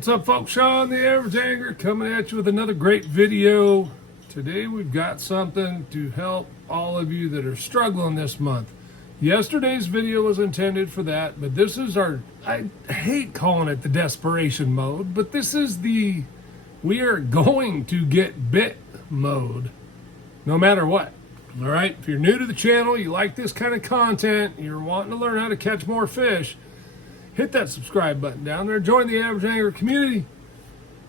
What's up, folks? Sean, the Average Angler, coming at you with another great video. Today we've got something to help all of you that are struggling this month. Yesterday's video was intended for that, but this is our, I hate calling it the desperation mode, but this is the we are going to get bit mode no matter what. All right, if you're new to the channel, you like this kind of content, you're wanting to learn how to catch more fish, hit that subscribe button down there. Join the Average Angler community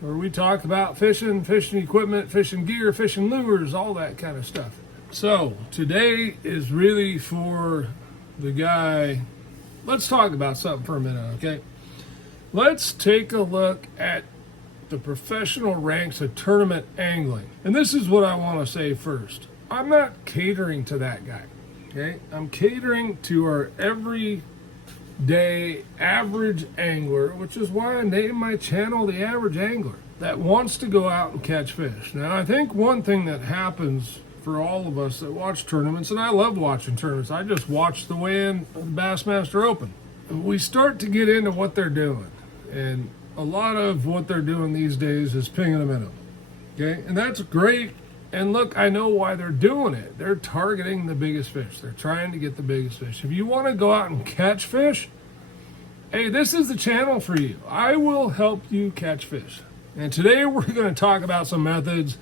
where we talk about fishing, fishing equipment, fishing gear, fishing lures, all that kind of stuff. So today is really for the guy. Let's talk about something for a minute, okay? Let's take a look at the professional ranks of tournament angling. And this is what I want to say first. I'm not catering to that guy, okay? I'm catering to our everyday average angler, which is why I named my channel The Average Angler, that wants to go out and catch fish. Now, I think one thing that happens for all of us that watch tournaments, and I love watching tournaments, I just watched the weigh-in of the Bassmaster Open. We start to get into what they're doing, and a lot of what they're doing these days is pinging a minnow, okay? And that's great. And look, I know why they're doing it. They're targeting the biggest fish. They're trying to get the biggest fish. If you want to go out and catch fish, hey, this is the channel for you. I will help you catch fish. And today we're going to talk about some methods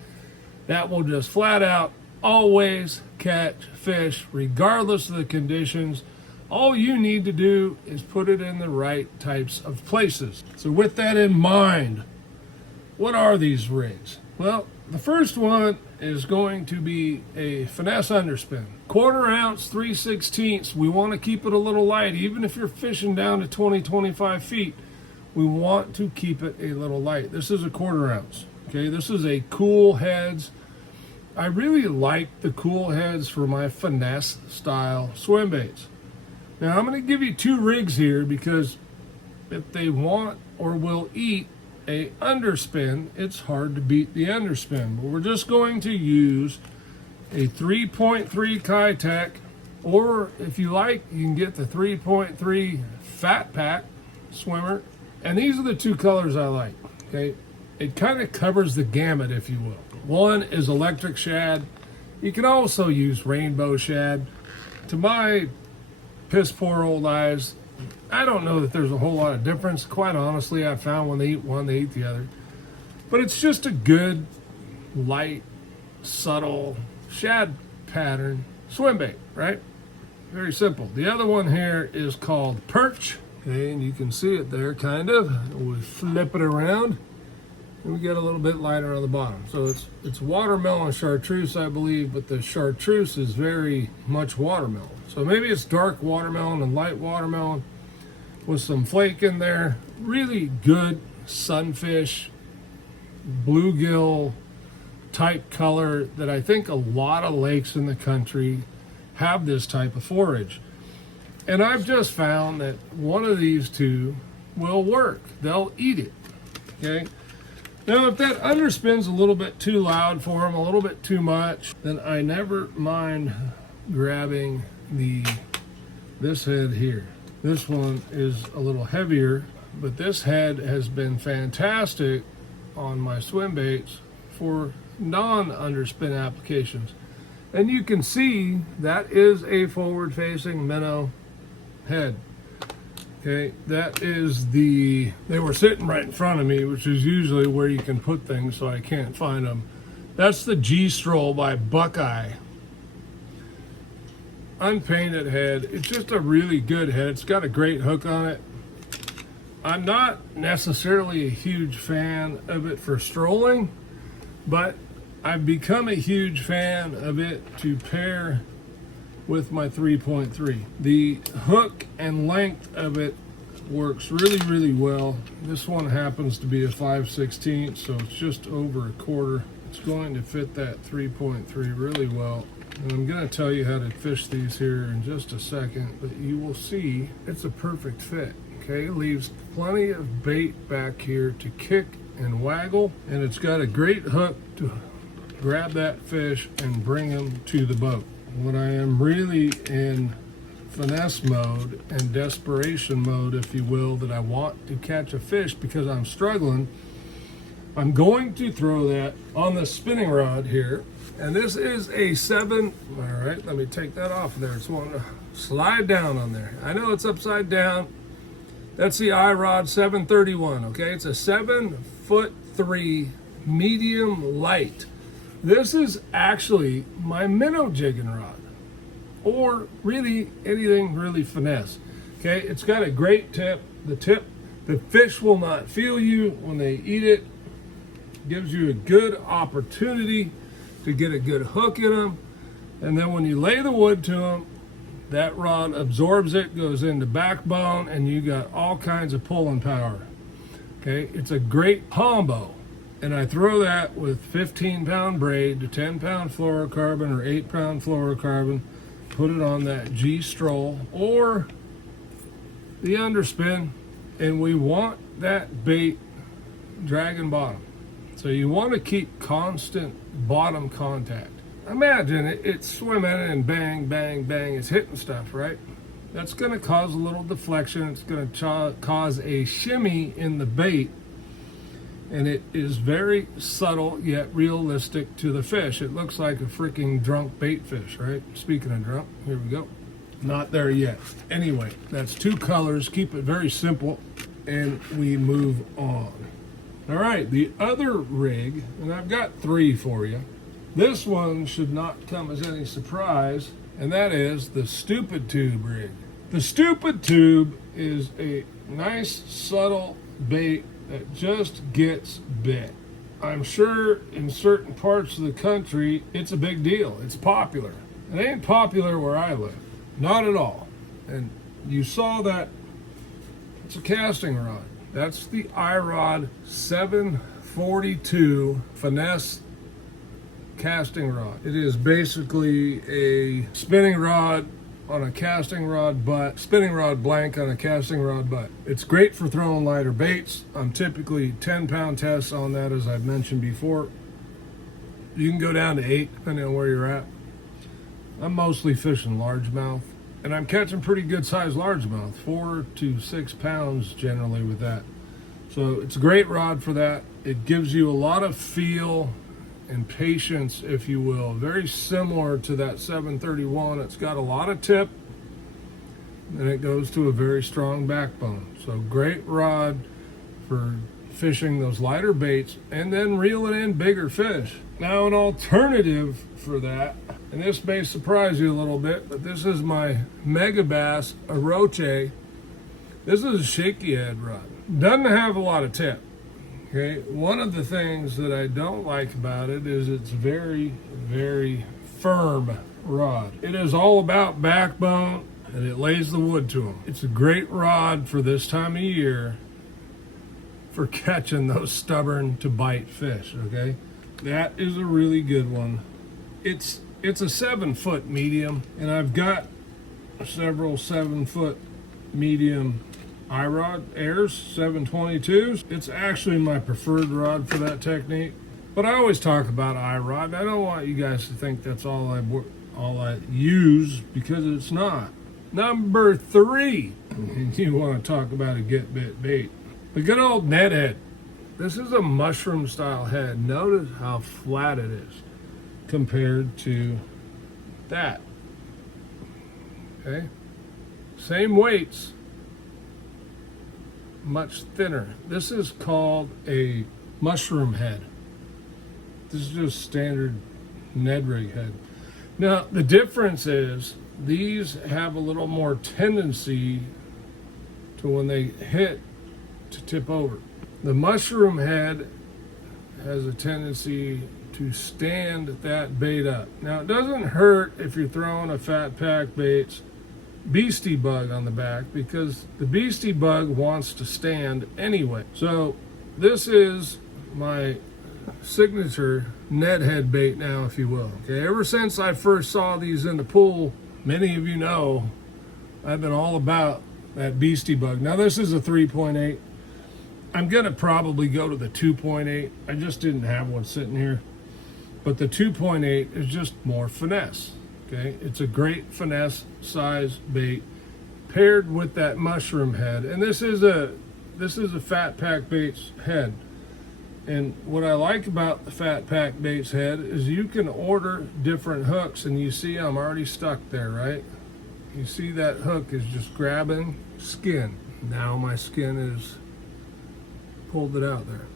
that will just flat out always catch fish regardless of the conditions. All you need to do is put it in the right types of places. So with that in mind, what are these rigs? Well, the first one is going to be a finesse underspin. 1/4 ounce, 3/16. We want to keep it a little light. Even if you're fishing down to 20-25 feet, we want to keep it a little light. This is a 1/4 ounce. Okay, this is a cool heads. I really like the cool heads for my finesse style swim baits. Now I'm going to give you two rigs here because if they want or will eat a underspin, it's hard to beat the underspin. But we're just going to use a 3.3 Kitech, or if you like, you can get the 3.3 Fat Pack swimmer. And these are the two colors I like, okay? It kind of covers the gamut, if you will. One is electric shad. You can also use rainbow shad. To my piss poor old eyes, I don't know that there's a whole lot of difference. Quite honestly, I found when they eat one, they eat the other. But it's just a good, light, subtle shad pattern swim bait, right? Very simple. The other one here is called perch. Okay, and you can see it there, kind of. We flip it around, and we get a little bit lighter on the bottom. So it's watermelon chartreuse, I believe, but the chartreuse is very much watermelon. So maybe it's dark watermelon and light watermelon with some flake in there. Really good sunfish, bluegill type color that I think a lot of lakes in the country have this type of forage. And I've just found that one of these two will work. They'll eat it, okay? Now, if that underspin's a little bit too loud for them, a little bit too much, then I never mind grabbing this head here. This one is a little heavier, but this head has been fantastic on my swim baits for non-underspin applications. And you can see that is a forward-facing minnow head. Okay, that is they were sitting right in front of me, which is usually where you can put things so I can't find them. That's the G-Stroll by Buckeye. Unpainted head. It's just a really good head. It's got a great hook on it. I'm not necessarily a huge fan of it for strolling, but I've become a huge fan of it to pair with my 3.3. The hook and length of it works really, really well. This one happens to be a 5/16, so it's just over a 1/4. It's going to fit that 3.3 really well. And I'm going to tell you how to fish these here in just a second, but you will see it's a perfect fit. Okay, it leaves plenty of bait back here to kick and waggle, and it's got a great hook to grab that fish and bring him to the boat. What I am really in finesse mode and desperation mode, if you will, that I want to catch a fish because I'm struggling, I'm going to throw that on the spinning rod here. And this is a 7, all right, let me take that off there. It's one to slide down on there. I know it's upside down. That's the iRod 731, okay? It's a 7'3" medium light. This is actually my minnow jigging rod, or really anything really finesse. Okay, it's got a great tip. The fish will not feel you when they eat it. Gives you a good opportunity to get a good hook in them. And then when you lay the wood to them, that rod absorbs it, goes into backbone, and you got all kinds of pulling power. Okay, it's a great combo. And I throw that with 15-pound braid to 10-pound fluorocarbon or 8-pound fluorocarbon. Put it on that G-Stroll or the underspin, and we want that bait dragging bottom. So you want to keep constant bottom contact. Imagine it's swimming and bang, bang, bang, it's hitting stuff, right? That's going to cause a little deflection. It's going to cause a shimmy in the bait. And it is very subtle yet realistic to the fish. It looks like a freaking drunk bait fish, right? Speaking of drunk, here we go. Not there yet. Anyway, that's 2 colors. Keep it very simple, and we move on. All right, the other rig, and I've got 3 for you. This one should not come as any surprise, and that is the Stupid Tube rig. The Stupid Tube is a nice, subtle bait that just gets bit. I'm sure in certain parts of the country, it's a big deal. It's popular. It ain't popular where I live. Not at all. And you saw that it's a casting rod. That's the iRod 742 Finesse casting rod. It is basically a spinning rod on a casting rod butt, spinning rod blank on a casting rod butt. It's great for throwing lighter baits. I'm typically 10-pound tests on that, as I've mentioned before. You can go down to 8 depending on where you're at. I'm mostly fishing largemouth, and I'm catching pretty good sized largemouth, 4 to 6 pounds generally with that. So it's a great rod for that. It gives you a lot of feel and patience, if you will. Very similar to that 731. It's got a lot of tip, and it goes to a very strong backbone. So great rod for fishing those lighter baits and then reeling in bigger fish. Now an alternative for that, and this may surprise you a little bit, but this is my Megabass Oroche. This is a shaky head rod. Doesn't have a lot of tip. Okay, one of the things that I don't like about it is it's very, very firm rod. It is all about backbone, and it lays the wood to them. It's a great rod for this time of year for catching those stubborn to bite fish, okay? That is a really good one. It's a 7-foot medium, and I've got several 7-foot medium iRod Airs 722s. It's actually my preferred rod for that technique. But I always talk about iRod. I don't want you guys to think that's all I use, because it's not. Number 3, you want to talk about a get bit bait. The good old net head. This is a mushroom style head. Notice how flat it is compared to that. Okay? Same weights, much thinner. This is called a mushroom head. This is just standard Ned rig head. Now the difference is these have a little more tendency to, when they hit, to tip over. The mushroom head has a tendency to stand that bait up. Now it doesn't hurt if you're throwing a fat pack baits beastie bug on the back, because the beastie bug wants to stand anyway. So this is my signature Ned head bait now, if you will. Okay, ever since I first saw these in the pool, many of you know I've been all about that beastie bug. Now this is a 3.8. I'm gonna probably go to the 2.8. I just didn't have one sitting here, but the 2.8 is just more finesse. Okay, it's a great finesse size bait paired with that mushroom head. And this is a Fat Pack Baits head. And what I like about the Fat Pack Baits head is you can order different hooks, and you see I'm already stuck there, right? You see that hook is just grabbing skin. Now my skin is pulled it out there.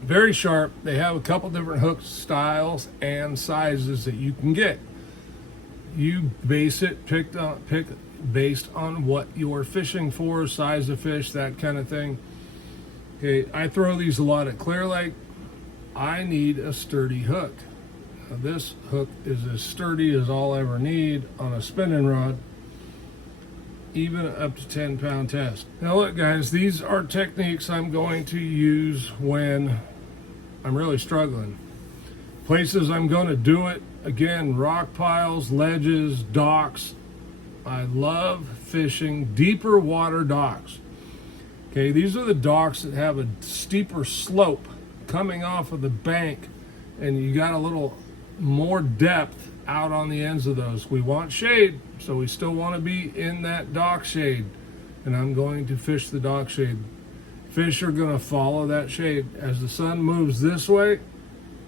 Very sharp. They have a couple different hook styles and sizes that you can get. You base it based on what you're fishing for, size of fish, that kind of thing. Okay, I throw these a lot at Clear Lake. I need a sturdy hook. Now, this hook is as sturdy as I'll ever need on a spinning rod, even up to 10-pound test. Now look guys, these are techniques I'm going to use when I'm really struggling. Places I'm going to do it, again, rock piles, ledges, docks. I love fishing deeper water docks. Okay, these are the docks that have a steeper slope coming off of the bank, and you got a little more depth out on the ends of those. We want shade, so we still want to be in that dock shade, and I'm going to fish the dock shade. Fish are going to follow that shade. As the sun moves this way,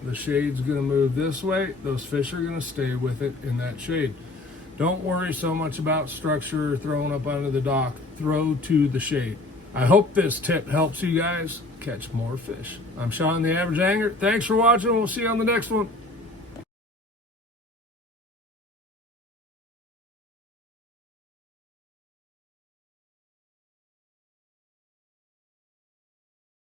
the shade's going to move this way. Those fish are going to stay with it in that shade. Don't worry so much about structure or throwing up under the dock. Throw to the shade. I hope this tip helps you guys catch more fish. I'm Sean, the Average Angler. Thanks for watching. We'll see you on the next one.